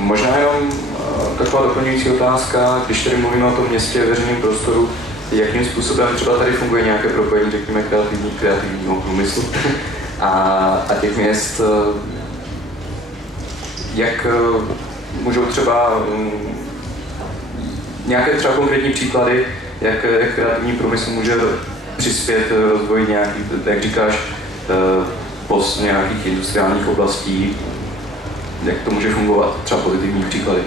Možná jenom taková doplňující otázka, když tady mluvíme o tom městě, veřejném prostoru, jakým způsobem třeba tady funguje nějaké propojení, řekněme, kreativního průmyslu a těch měst, jak můžou třeba nějaké třeba konkrétní příklady, jak kreativní průmysl může přispět rozvoji nějakých, jak říkáš, post nějakých industriálních oblastí, jak to môže fungovať, třeba pozitívnych príklady?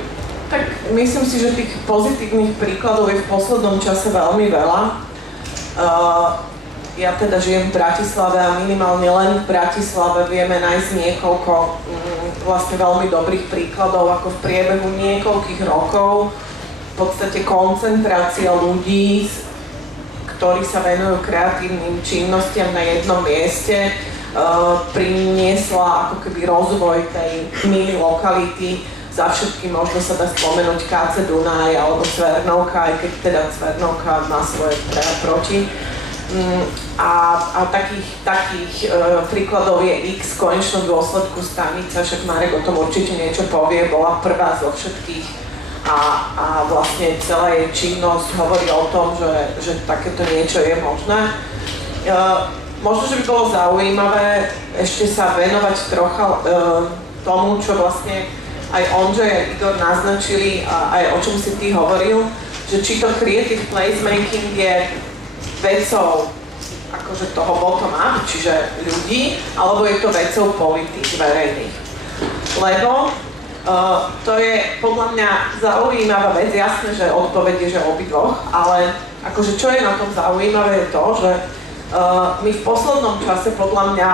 Tak myslím si, že tých pozitívnych príkladov je v poslednom čase veľmi veľa. Ja teda žijem v Bratislave a minimálne len v Bratislave vieme nájsť niekoľko vlastne veľmi dobrých príkladov, ako v priebehu niekoľkých rokov v podstate koncentrácia ľudí, ktorí sa venujú kreatívnym činnostiam na jednom mieste, priniesla ako keby rozvoj tej mini lokality. Za všetkým možno sa dá spomenúť KC Dunaj alebo Cvernovka, aj keď teda Cvernovka má svoje proti. A takých príkladov je X, v konečnom dôsledku stanica, však Marek o tom určite niečo povie, bola prvá zo všetkých a vlastne celá jej činnosť hovorí o tom, že takéto niečo je možné. Možno, že by bolo zaujímavé ešte sa venovať trocha tomu, čo vlastne aj Ondřej a Igor naznačili a aj o čom si ty hovoril, že či to creative placemaking je vecou akože toho bottom-up, čiže ľudí, alebo je to vecou politík verejných. Lebo to je podľa mňa zaujímavá vec, jasné, že odpoveď je, že obidvoch, ale akože čo je na tom zaujímavé je to, že my v poslednom čase podľa mňa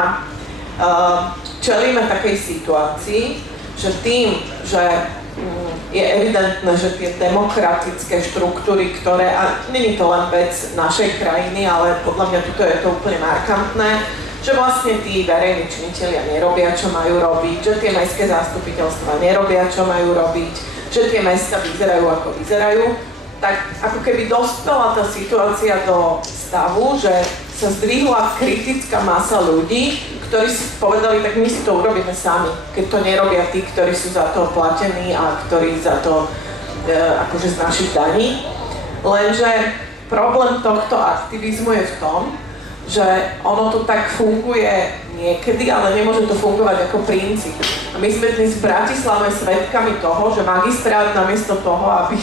čelíme takej situácii, že tým, že je evidentné, že tie demokratické štruktúry, ktoré, a není to len vec našej krajiny, ale podľa mňa tuto je to úplne markantné, že vlastne tí verejní činitelia nerobia, čo majú robiť, že tie mestské zastupiteľstvá nerobia, čo majú robiť, že tie mesta vyzerajú, ako vyzerajú, tak ako keby dospela tá situácia do stavu, že sa zdvihla kritická masa ľudí, ktorí si povedali, tak my si to urobíme sami, keď to nerobia tí, ktorí sú za to platení a ktorí za to akože z našich daní. Lenže problém tohto aktivizmu je v tom, že ono to tak funguje niekedy, ale nemôže to fungovať ako princíp. A my sme dnes v Bratislave svedkami toho, že magistrát namiesto toho, aby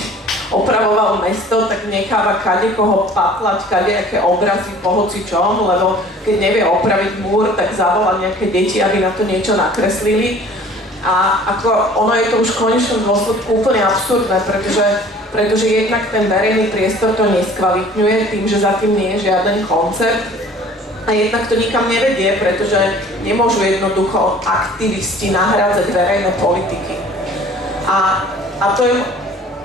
opravoval mesto, tak necháva kadekoho patlať kadejaké obrazy po hocičom, lebo keď nevie opraviť múr, tak zavolá nejaké deti, aby na to niečo nakreslili. A ako ono je to už v konečnom dôsledku úplne absurdné, pretože jednak ten verejný priestor to neskvalitňuje tým, že za tým nie je žiaden koncept. A jednak to nikam nevedie, pretože nemôžu jednoducho aktivisti nahrádzať verejné politiky. A to je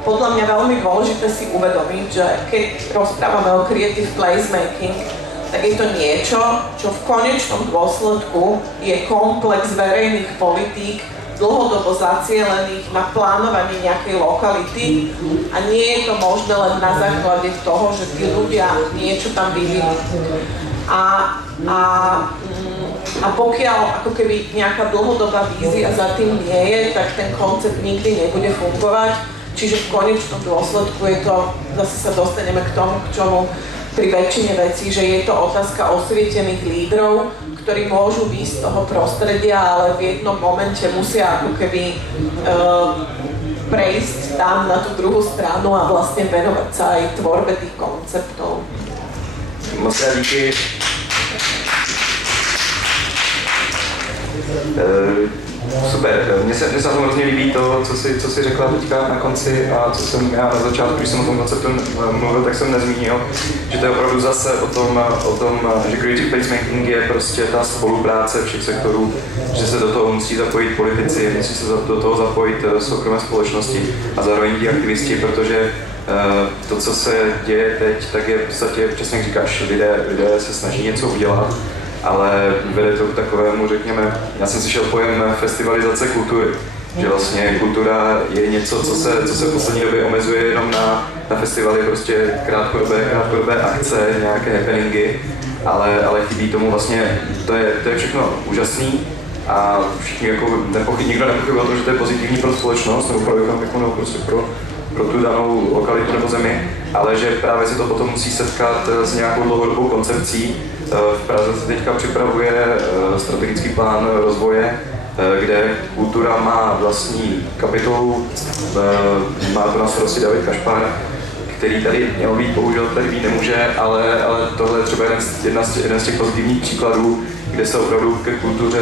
podľa mňa veľmi dôležité si uvedomiť, že keď rozprávame o creative placemaking, tak je to niečo, čo v konečnom dôsledku je komplex verejných politík dlhodobo zacielených na plánovanie nejakej lokality a nie je to možné len na základe toho, že tí ľudia niečo tam vyvinú. A pokiaľ ako keby nejaká dlhodobá vízia za tým nie je, tak ten koncept nikdy nebude fungovať. Čiže v konečnom dôsledku je to, zase sa dostaneme k tomu, k čomu pri väčšine vecí, že je to otázka osvietených lídrov, ktorí môžu výjsť z toho prostredia, ale v jednom momente musia ako keby prejsť tam na tú druhú stranu a vlastne venovať sa aj tvorbe tých konceptov. Moc krát díky. Super, mně se na tom hrozně líbí to, co jsi řekla teďka na konci a co jsem já na začátku, když jsem o tom konceptu mluvil, tak jsem nezmínil, že to je opravdu zase o tom, že creative placemaking je prostě ta spolupráce všech sektorů, že se do toho musí zapojit politici, musí se do toho zapojit soukromé společnosti a zároveň ti aktivisti, protože to, co se děje teď, tak je v podstatě, přesně jak říkáš, lidé se snaží něco udělat, ale vede to k takovému, řekněme, já jsem slyšel pojem festivalizace kultury, že vlastně kultura je něco, co se v poslední době omezuje jenom na festivaly, prostě krátkodobé akce, nějaké happeningy, ale chybí tomu vlastně, to je všechno úžasný, a všichni jako nikdo nepochyboval to, že to je pozitivní pro společnost nebo pro ekonomiku nebo prostě pro tu danou lokalitu nebo zemi, ale že právě se to potom musí setkat s nějakou dlouhodobou koncepcí. V Praze se teďka připravuje strategický plán rozvoje, kde kultura má vlastní kapitolu, má to na starosti David Kašpar, který tady měl být, bohužel tady být nemůže, ale tohle je třeba jeden z těch pozitivních příkladů, kde se opravdu ke kultuře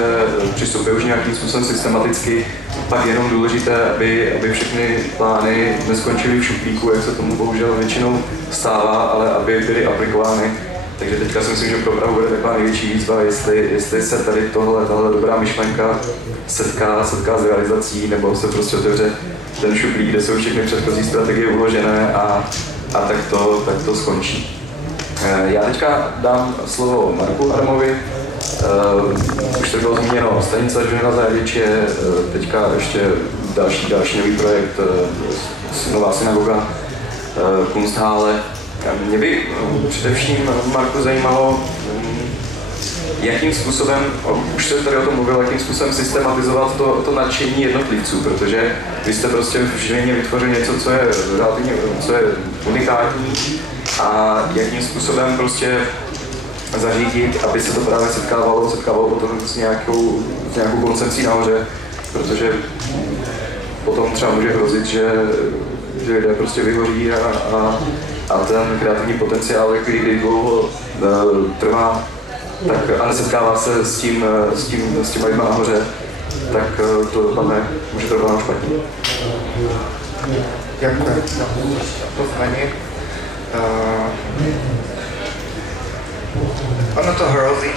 přistupuje už nějakým způsobem systematicky. Pak je jenom důležité, aby všechny plány neskončily v šuplíku, jak se tomu bohužel většinou stává, ale aby byly aplikovány. Takže teďka si myslím, že pro Prahu bude taková největší výzva, jestli se tady tahle dobrá myšlenka setká s realizací, nebo se prostě otevře ten šuplík, kde jsou všechny předchozí strategie uložené a tak to skončí. Já teďka dám slovo Marku Adamovi. Už to bylo zmíněno, stanice Žena Zajevič je teďka ještě další nový projekt, nová synagoga Kunsthalle. Mě by především, Marku, zajímalo, jakým způsobem, už jste tady o tom mluvil, jakým způsobem systematizovat to nadšení jednotlivců, protože vy jste prostě v Žilině vytvořili něco, co je relativně, co je unikátní a jakým způsobem prostě zařídit, aby se to právě setkávalo potom s nějakou koncepcí nahoře, protože potom třeba může hrozit, že lidé prostě vyhoří a ten kreativní potenciál, který dlouho trvá, tak a nesetkává se s těma lidma nahoře, tak to dopadne, může to dopadnout špatně. Ďakujem za pozvanie. Ono to hrozí.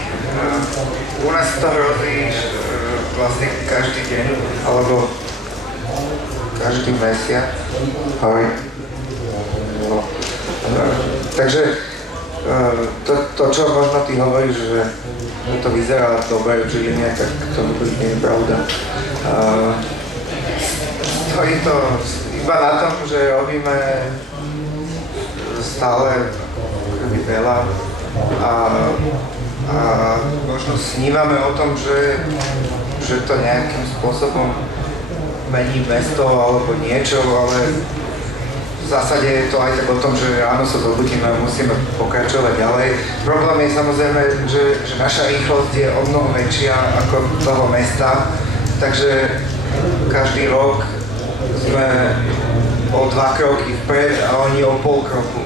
U nás to hrozí vlastne každý deň, alebo každý mesiac. Takže to, čo možno ty hovoríš, že to vyzerá dobre v Žiline, tak to vôbec nie je pravda. Stojí to iba na tom, že robíme stále veľa a možno snívame o tom, že to nejakým spôsobom mení mesto alebo niečo, ale v zásade je to aj tak o tom, že ráno sa zobudíme a musíme pokračovať ďalej. Problém je samozrejme, že naša rýchlosť je o mnoho väčšia ako toho mesta, takže každý rok sme o 2 kroky vpred a oni o pol kroku.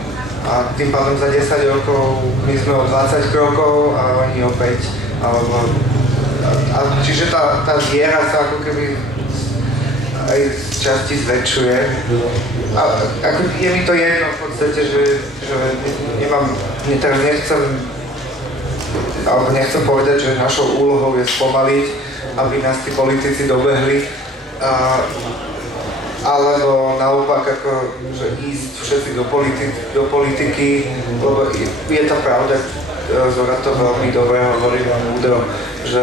A tým pádom za 10 rokov my sme o 20 krokov a oni o 5. Čiže tá diera sa ako keby aj z časti zväčšuje. A ako je mi to jedno v podstate, že teraz nechcem povedať, že našou úlohou je spomaliť, aby nás tí politici dobehli. Alebo naopak, ako, že ísť všetci do politiky, lebo je to pravda, Zora to veľmi dobre hovorí, múdro, že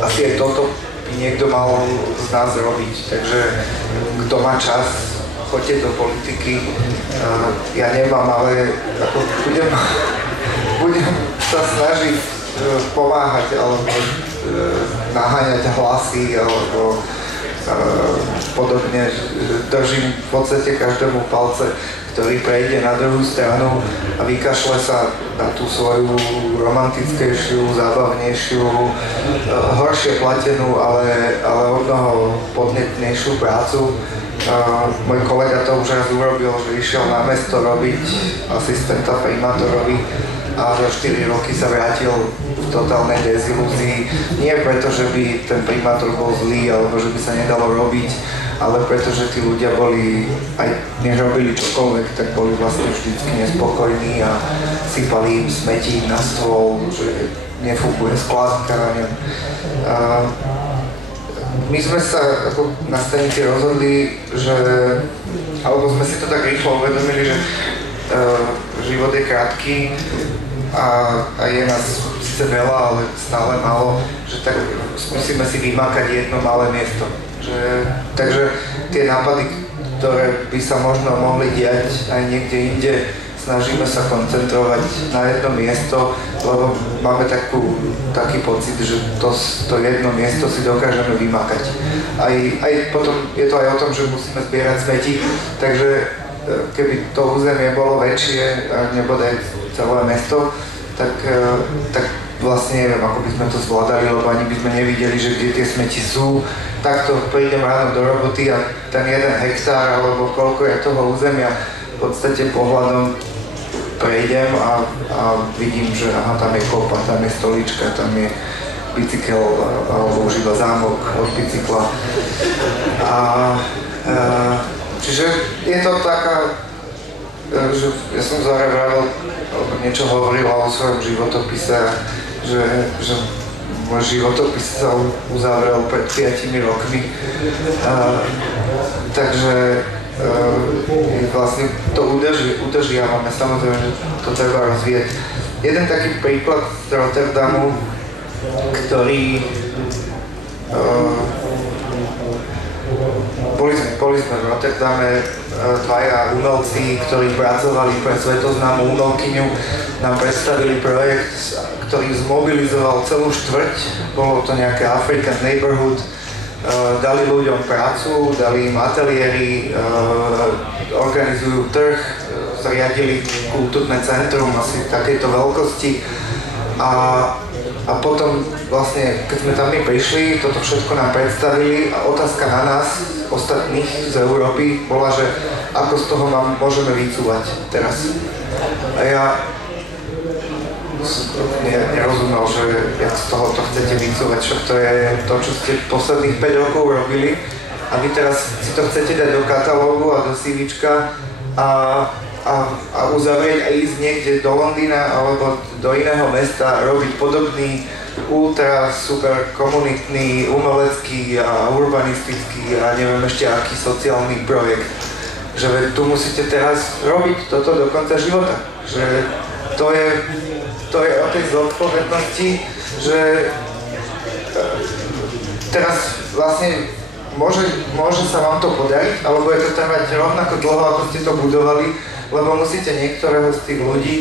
asi aj toto by niekto mal z nás robiť. Takže kto má čas, choďte do politiky. Ja nemám, ale ako budem sa snažiť pomáhať alebo naháňať hlasy alebo podobne, držím v podstate každému palce, ktorý prejde na druhú stranu a vykašle sa na tú svoju romantickejšiu, zábavnejšiu, horšie platenú, ale o mnoho podnetnejšiu prácu. Môj kolega to už raz urobil, že išiel na mesto robiť asistenta primátorovi a za 4 roky sa vrátil v totálnej dezilúzii. Nie preto, že by ten primátor bol zlý, alebo že by sa nedalo robiť, ale preto, že tí ľudia boli, aj nech robili čokoľvek, tak boli vlastne vždycky nespokojní a sypali im smetí na stôl, že nefunguje skladka. My sme sa ako na stanici rozhodli, že, alebo sme si to tak rýchlo uvedomili, že život je krátky a je nás síce veľa, ale stále málo, že tak musíme si vymákať jedno malé miesto. Takže tie nápady, ktoré by sa možno mohli diať aj niekde inde, snažíme sa koncentrovať na jedno miesto, lebo máme taký pocit, že to jedno miesto si dokážeme vymakať. Aj potom je to aj o tom, že musíme zbierať smeti, takže keby to územie bolo väčšie, nebodaj celé mesto, tak vlastne neviem, ako by sme to zvládali, lebo ani by sme nevideli, že kde tie smeti sú. Takto prídem ráno do roboty a ten 1 hektár alebo koľko je toho územia v podstate pohľadom prejdem a vidím, že aha, tam je kopa, tam je stolička, tam je bicykel alebo už iba zámok od bicykla. Čiže je to taká, že ja som zareval, niečo hovorila o svojom životopise, že môj životopis sa uzavrel pred 5 rokmi. Takže vlastne to udržiavame, samozrejme, že to treba rozvíjať. Jeden taký príklad z Rotterdamu, ktorý boli sme v Rotterdame, dvaja umelci, ktorí pracovali pre svetoznámu umelkyňu, nám predstavili projekt, ktorý zmobilizoval celú štvrť, bolo to nejaké African Neighborhood, dali ľuďom prácu, dali im ateliéry, organizujú trh, zriadili kultúrne centrum asi takejto veľkosti a potom vlastne, keď sme tam my prišli, toto všetko nám predstavili a otázka na nás, ostatných z Európy, bola, že ako z toho môžeme vycúvať teraz. A ja nerozumel, že jak z toho to chcete vycúvať, však to je to, čo ste posledných 5 rokov robili a vy teraz si to chcete dať do katalógu a do CVčka a uzavrieť a ísť niekde do Londýna alebo do iného mesta, robiť podobný ultra super komunitný, umelecký a urbanistický a neviem ešte aký sociálny projekt. Že tu musíte teraz robiť toto do konca života. Že to je o tej zodpovednosti, že teraz vlastne môže sa vám to podariť, alebo je to trvať rovnako dlho, ako ste to budovali, lebo musíte niektorého z tých ľudí,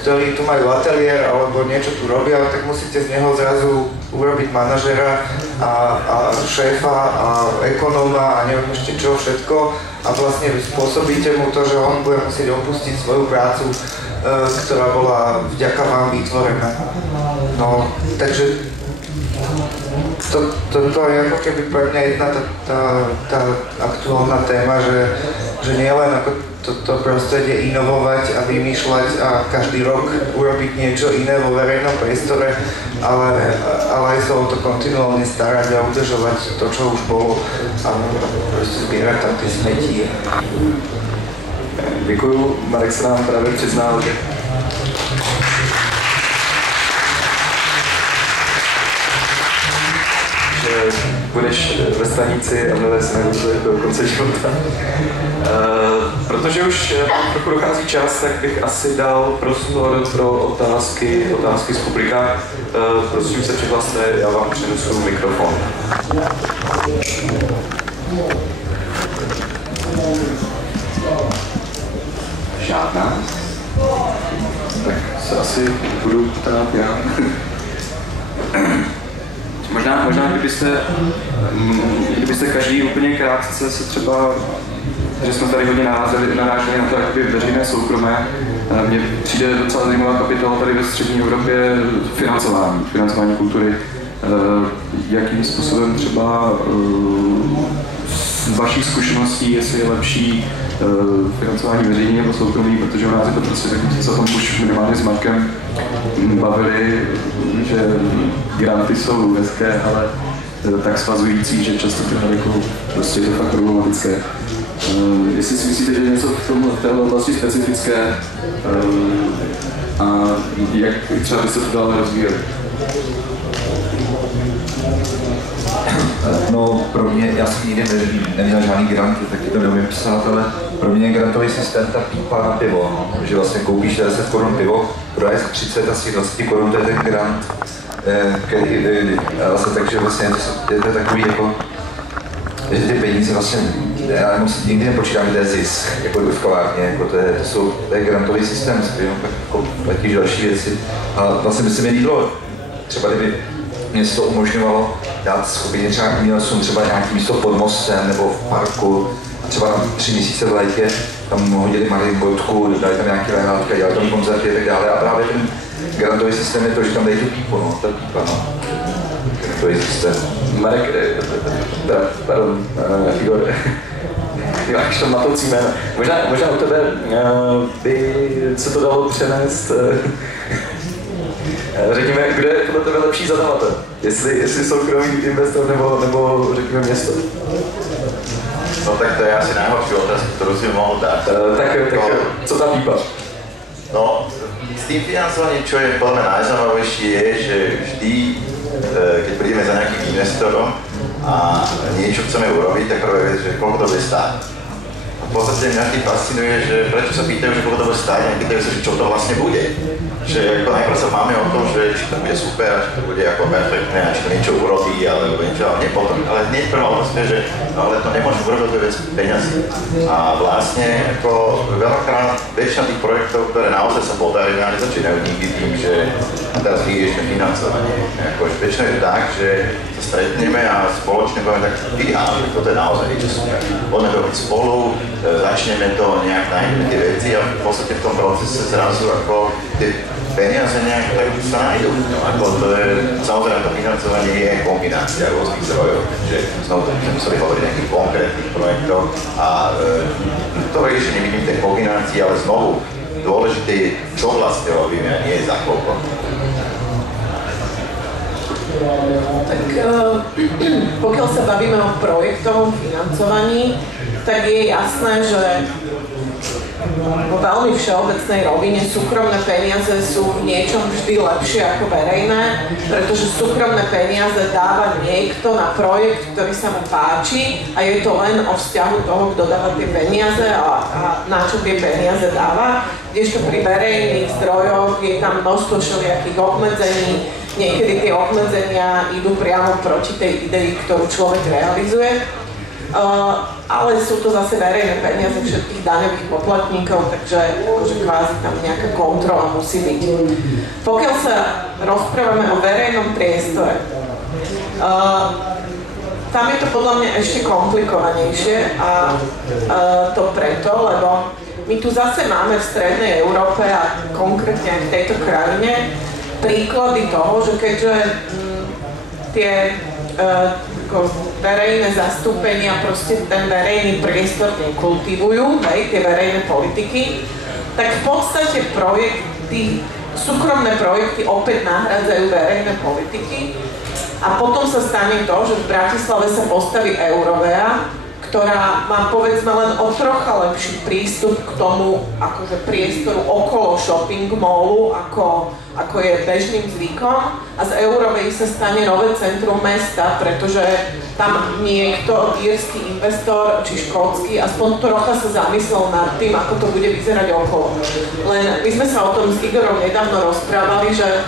ktorí tu majú ateliér alebo niečo tu robia, tak musíte z neho zrazu urobiť manažera a šéfa a ekonóma a neviem ešte čo všetko a vlastne spôsobíte mu to, že on bude musieť opustiť svoju prácu, ktorá bola vďaka vám vytvorená. No, takže to je ako keby pre mňa jedna tá aktuálna téma, že nie len ako to prostredie inovovať a vymýšľať a každý rok urobiť niečo iné vo verejnom priestore, ale aj sa o to kontinuálne starať a udržovať to, čo už bolo a proste zbierať tam tie smeti. Děkuju, Marek se nám právě přiznal, že budeš ve stanici a milé se do konce života. Protože už trochu dochází čas, tak bych asi dal prostor pro otázky z publika. Prosím se přihlaste, já vám přinesu mikrofon. Žádná? Tak se asi budu ptát já. Možná kdybyste každý úplně krátce se třeba, že jsme tady hodně naráželi na to jakoby veřejné soukromé, mně přijde docela zajímavá kapitola tady ve střední Evropě financování kultury. Jakým způsobem třeba z vašich zkušeností, jestli je lepší financování veřejný nebo soukromý, protože u nás je to prostě tak, co tam už minimálně s Markem bavili, že granty jsou hezké, ale tak svazující, že často to jako prostě je to fakt problematické. Jestli si myslíte, že je něco v téhle oblasti specifické a jak třeba byste to dále rozvíjeli? No, pro mě, já jsem nikdy neměl žádný granty, taky to neumím psát, ale pro mě je grantový systém ta pípa na pivo, no. Že vlastně koupíš 10 korun pivo, prodáš za 30 asi 20 korun, to je ten grant, vlastně, takže vlastně je to takový jako že ty peníze vlastně, já nikdy nepočítám, kde je zisk, jako v kavárně, jako to je grantový systém, s kterým platí další věci. A vlastně by se mi líbilo, třeba kdyby město umožňovalo dát skupiny třeba umělcům třeba nějaký místo pod mostem nebo v parku, a třeba na 3 měsíce v létě tam hodili marimbotku, dali tam nějaké lehnátky, dělali tam koncerty a tak dále. A právě ten grantový systém je to, že tam dají tu pípu, no, ta pípa, no. Grantový systém. Marek, pardon, Igor, až to matoucí jméno. Možná u tebe by se to dalo přenést, řekněme, kde je podle tebe lepší zadavatel? Jestli soukromý investor nebo řekněme město? No tak to je asi najhorší otázka, ktorú si mohol dať. Tak co tá pípa? No, s tým financovaním, čo je podľa mňa najzaujímavejšie, je, že vždy, keď prídeme za nejakým investorom a niečo chceme urobiť, tak prvé vec, že koľko to bude stáť. A v podstate mňa vždy fascinuje, že prečo sa pýtajú, že koľko to bude stáť, a pýtajú sa, že čo to vlastne bude. Že ako najprv sa máme o tom, že či to bude super, a či to bude ako perfektné, a či to niečo urobí, alebo niečo, ale nepotom. Ale hneď prvá otázka je, že no, ale to nemôžem urobiť, to je vec peniazy. A vlastne ako veľakrát väčšina tých projektov, ktoré naozaj sa podarí, nezačínajú nikdy tým, že teraz vyriešme financovanie. Ako, väčšinou je tak, že sa stretneme a spoločne povieme tak, že toto je naozaj niečo super. Poďme to robiť spolu, začneme to nejak, nájdeme tie veci a v podstate v tom procese zrazu ako tie peniaze nejak tak sa nájdú. No, ako to je, samozrejme to financovanie je kombinácia rôznych zdrojov, že znovu to museli hovoriť o nejakých konkrétnych projektoch a to riešenie vidím tej kombinácii, ale znovu dôležité je, čo vlastne robíme a nie je za koľko. Tak pokiaľ sa bavíme o projektovom financovaní, tak je jasné, že vo veľmi všeobecnej rovine súkromné peniaze sú v niečom vždy lepšie ako verejné, pretože súkromné peniaze dáva niekto na projekt, ktorý sa mu páči a je to len o vzťahu toho, kto dáva tie peniaze a na čo tie peniaze dáva, kdežto pri verejných zdrojoch je tam množstvo všelijakých obmedzení, niekedy tie obmedzenia idú priamo proti tej idei, ktorú človek realizuje. Ale sú to zase verejné peniaze všetkých daňových poplatníkov, takže akože kvázi tam nejaká kontrola musí byť. Pokiaľ sa rozprávame o verejnom priestore, tam je to podľa mňa ešte komplikovanejšie a to preto, lebo my tu zase máme v strednej Európe a konkrétne aj v tejto krajine príklady toho, že keďže tie verejné zastúpenia, proste ten verejný priestor nekultivujú, hej, tie verejné politiky, tak v podstate súkromné projekty opäť nahrádzajú verejné politiky a potom sa stane to, že v Bratislave sa postaví Eurovea, ktorá má povedzme len o trocha lepší prístup k tomu akože priestoru okolo shopping mallu, ako je bežným zvykom a z Eurovej sa stane nové centrum mesta, pretože tam niekto, írsky investor či škótsky, aspoň trocha sa zamyslel nad tým, ako to bude vyzerať okolo. Len my sme sa o tom s Igorom nedávno rozprávali, že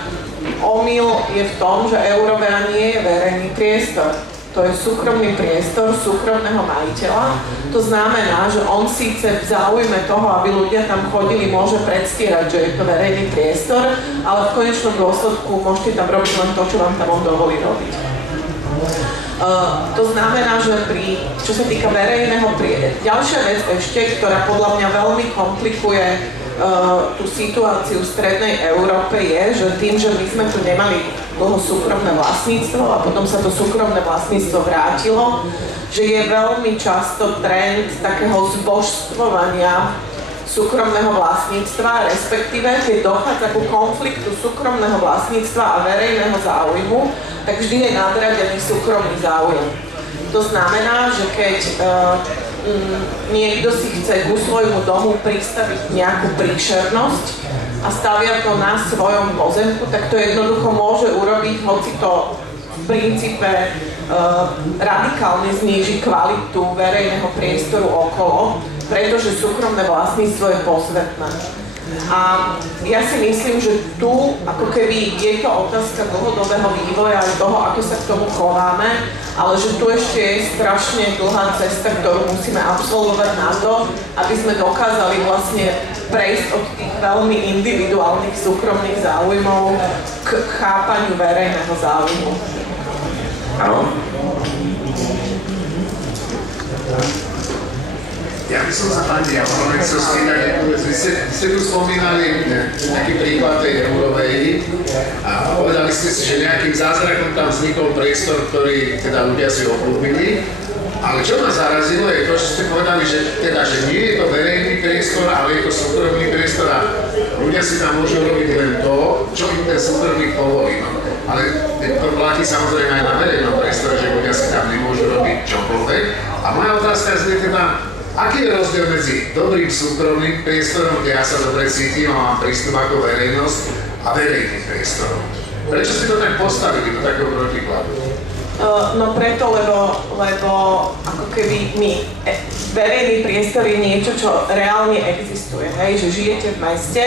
omyl je v tom, že Eurovea nie je verejný priestor. To je súkromný priestor súkromného majiteľa. To znamená, že on síce v záujme toho, aby ľudia tam chodili, môže predstierať, že je to verejný priestor, ale v konečnom dôsledku môžete tam robiť len to, čo vám tam on dovolí robiť. To znamená, že čo sa týka verejného priestoru, ďalšia vec ešte, ktorá podľa mňa veľmi komplikuje tú situáciu v strednej Európe je, že tým, že my sme tu nemali dlho súkromné vlastníctvo a potom sa to súkromné vlastníctvo vrátilo, že je veľmi často trend takého zbožstvovania súkromného vlastníctva, respektíve keď dochádza ku konfliktu súkromného vlastníctva a verejného záujmu, tak vždy je nadradený súkromný záujem. To znamená, že keď niekto si chce ku svojmu domu pristaviť nejakú príšernosť a stavia to na svojom pozemku, tak to jednoducho môže urobiť, hoci to v princípe radikálne zníži kvalitu verejného priestoru okolo, pretože súkromné vlastníctvo je posvetné. A ja si myslím, že tu ako keby je to otázka dlhodobého vývoja aj toho, ako sa k tomu chováme, ale že tu ešte je strašne dlhá cesta, ktorú musíme absolvovať na to, aby sme dokázali vlastne prejsť od tých veľmi individuálnych súkromných záujmov k chápaniu verejného záujmu. Áno? Ja by som sa pani Javorovej chcel spýtať jednu vec. Vy ste tu spomínali nejaký príklad tej Eurovej a povedali ste si, že nejakým zázrakom tam vznikol priestor, ktorý teda ľudia si obľúbili. Ale čo ma zarazilo je to, že ste povedali, že nie je to verejný priestor, ale je to súkromný priestor a ľudia si tam môžu robiť len to, čo im ten súkromník povolí. No. Ale to platí samozrejme aj na verejnom priestore, že ľudia si tam nemôžu robiť čokoľvek. A moja otázka je teda, aký je rozdiel medzi dobrým súkromným priestorom, kde ja sa dobre cítim a mám prístup ako verejnosť, a verejným priestorom? Prečo ste to tak postavili do takého protikladu? No preto, lebo ako keby verejný priestor je niečo, čo reálne existuje, hej? Že žijete v meste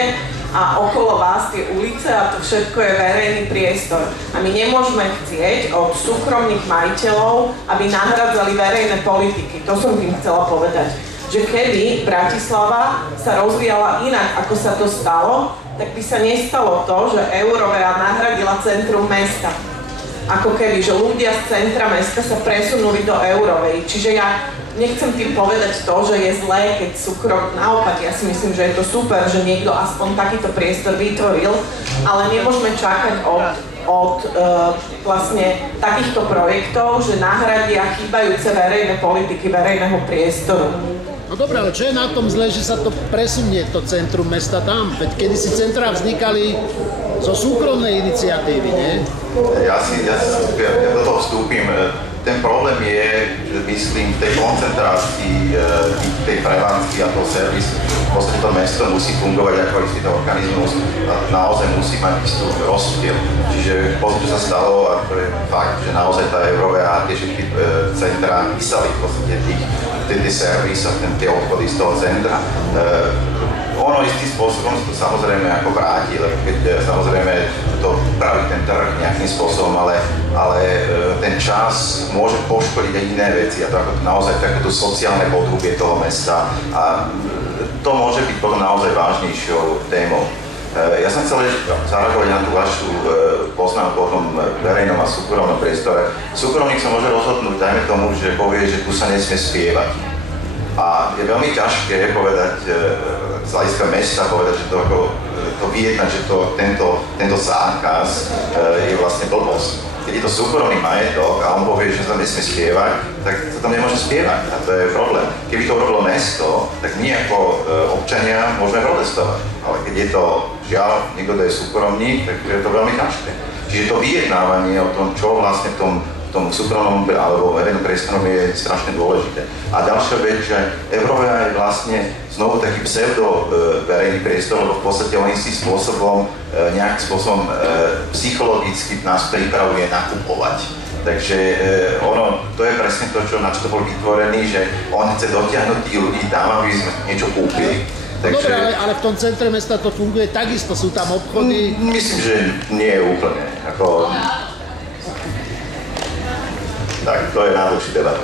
a okolo vás tie ulice a to všetko je verejný priestor. A my nemôžeme chcieť od súkromných majiteľov, aby nahradzali verejné politiky. To som tým chcela povedať. Že keby Bratislava sa rozvíjala inak, ako sa to stalo, tak by sa nestalo to, že Eurovea nahradila centrum mesta. Ako keby, že ľudia z centra mesta sa presunuli do Eurovej. Čiže ja nechcem tým povedať to, že je zlé, keď naopak, ja si myslím, že je to super, že niekto aspoň takýto priestor vytvoril, ale nemôžeme čakať od vlastne takýchto projektov, že nahradia chýbajúce verejné politiky verejného priestoru. No dobré, ale čo je na tom zle, že sa to presunie, to centrum mesta tam? Veď kedysi centrá vznikali zo súkromnej iniciatívy, nie? Ja do toho vstúpim. Ten problém je, že myslím, v tej koncentrácii tej prevádzky a toho servisu. Vlastne to mesto musí fungovať ako istý organizmus a naozaj musí mať istú rozdiel. Čiže pozrieť, čo sa stalo, a to je fakt, že naozaj tá Eurovea a tie všetky centrá písali v podstate tie servis a tie odchody z toho centra. Ono istým spôsobom sa to samozrejme ako vráti, lebo keď samozrejme to praví ten trh nejakým spôsobom, ale ten čas môže poškodiť aj iné veci a to ako naozaj takéto sociálne podhubie toho mesta a to môže byť potom naozaj vážnejšou témou. Ja som chcel zareagovať na tú vašu poznámku o tom verejnom a súkromnom priestore. Súkromník sa môže rozhodnúť, dajme tomu, že povie, že tu sa nesmie spievať. A je veľmi ťažké povedať, z hľadiska mesta povedať, že to vyjednať, že tento zákaz je vlastne blbosť. Keď je to súkromný majetok a on povie, že sa tam nesmie spievať, tak sa tam nemôže spievať a to je problém. Keby to urobilo mesto, tak my ako občania môžeme protestovať. Ale keď je to žiaľ, niekto je súkromník, tak je to veľmi ťažké. Čiže to vyjednávanie o tom, čo vlastne v tom súkromnom alebo verejnom priestorom je strašne dôležité. A ďalšia vec, že Eurovea je vlastne znovu taký pseudo verejný priestor, lebo v podstate on istým spôsobom, nejakým spôsobom psychologicky nás pripravuje nakupovať. Takže to je presne to, na čo to bol vytvorený, že on chce dotiahnuť tých ľudí tam, aby sme niečo kúpili. Takže, dobre, ale v tom centre mesta to funguje takisto, sú tam obchody? Myslím, že nie je úplne. Tak to je najdlhší debata.